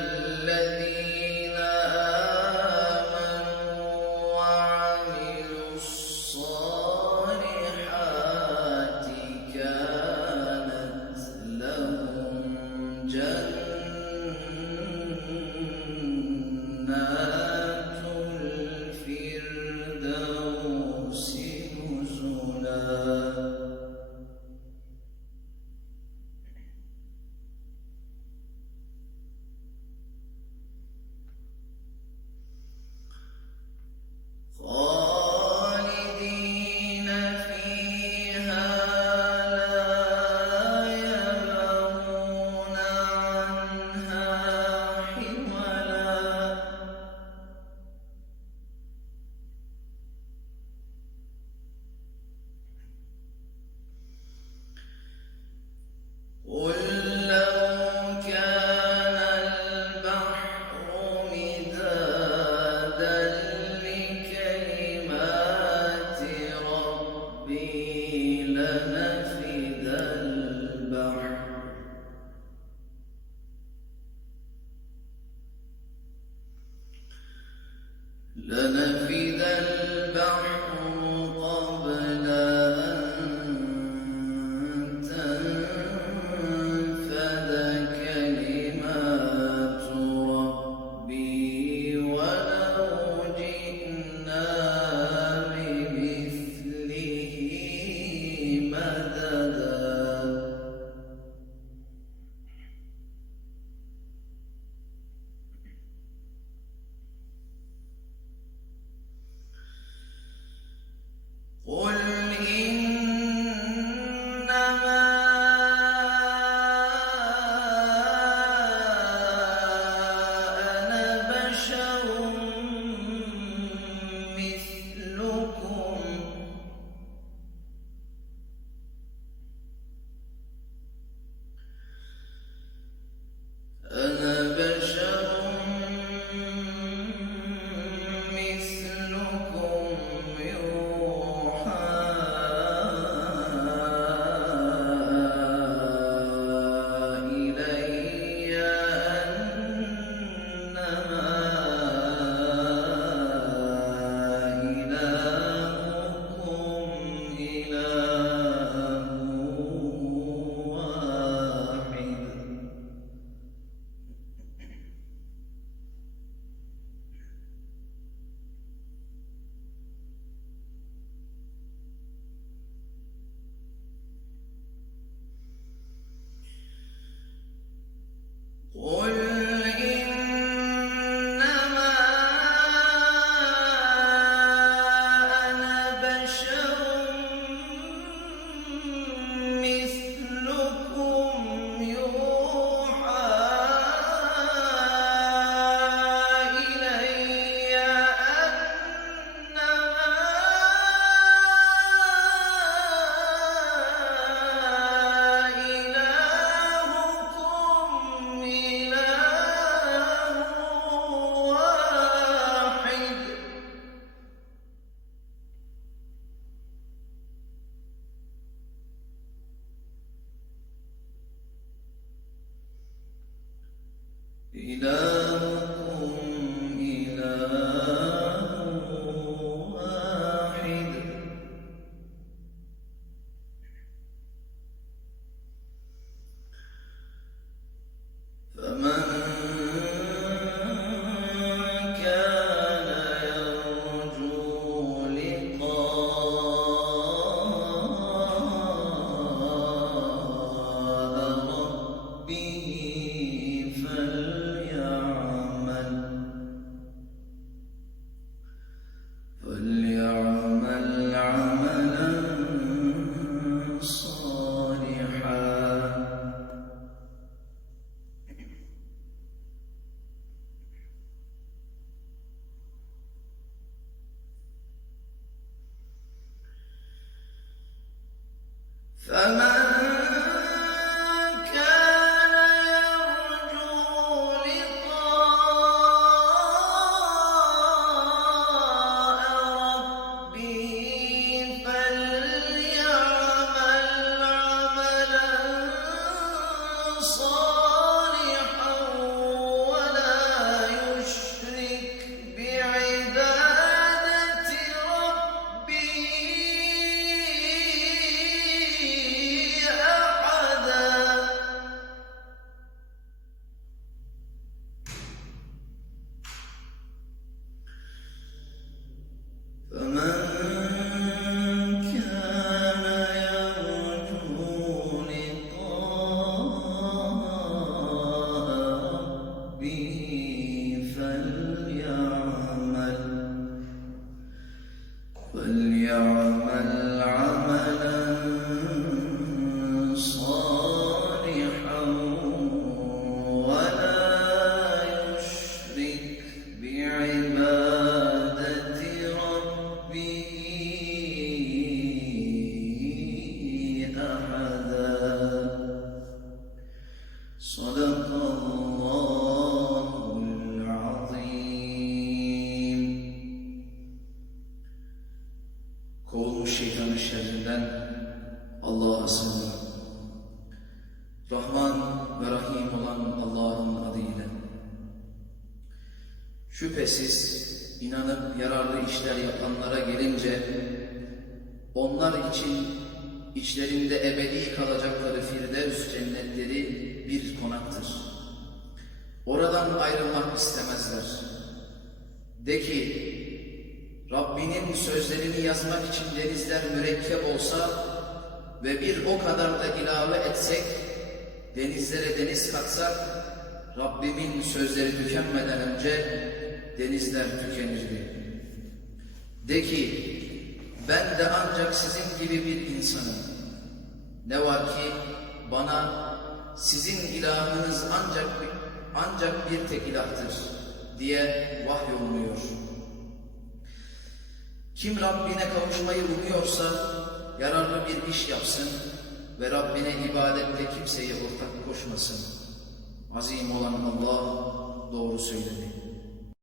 الذي لنفد إلهكم فمن uh, şerrinden Allah'a sığınırım. Rahman ve Rahim olan Allah'ın adıyla. Şüphesiz inanıp yararlı işler yapanlara gelince onlar için içlerinde ebedi kalacakları Firdevs cennetleri bir konaktır. Oradan ayrılmak istemezler. De ki Rabbinin sözlerini yazmak için denizler mürekkep olsa ve bir o kadar da ilave etsek, denizlere deniz katsak, Rabbimin sözleri tükenmeden önce denizler tükenirdi. De ki, ben de ancak sizin gibi bir insanım. Ne var ki bana sizin ilahınız ancak ancak bir tek ilahtır diye vahyolmuyor. Kim Rabbine kavuşmayı umuyorsa yararlı bir iş yapsın ve Rabbine ibadette kimseyi ortak koşmasın. Azim olan Allah doğru söyledi.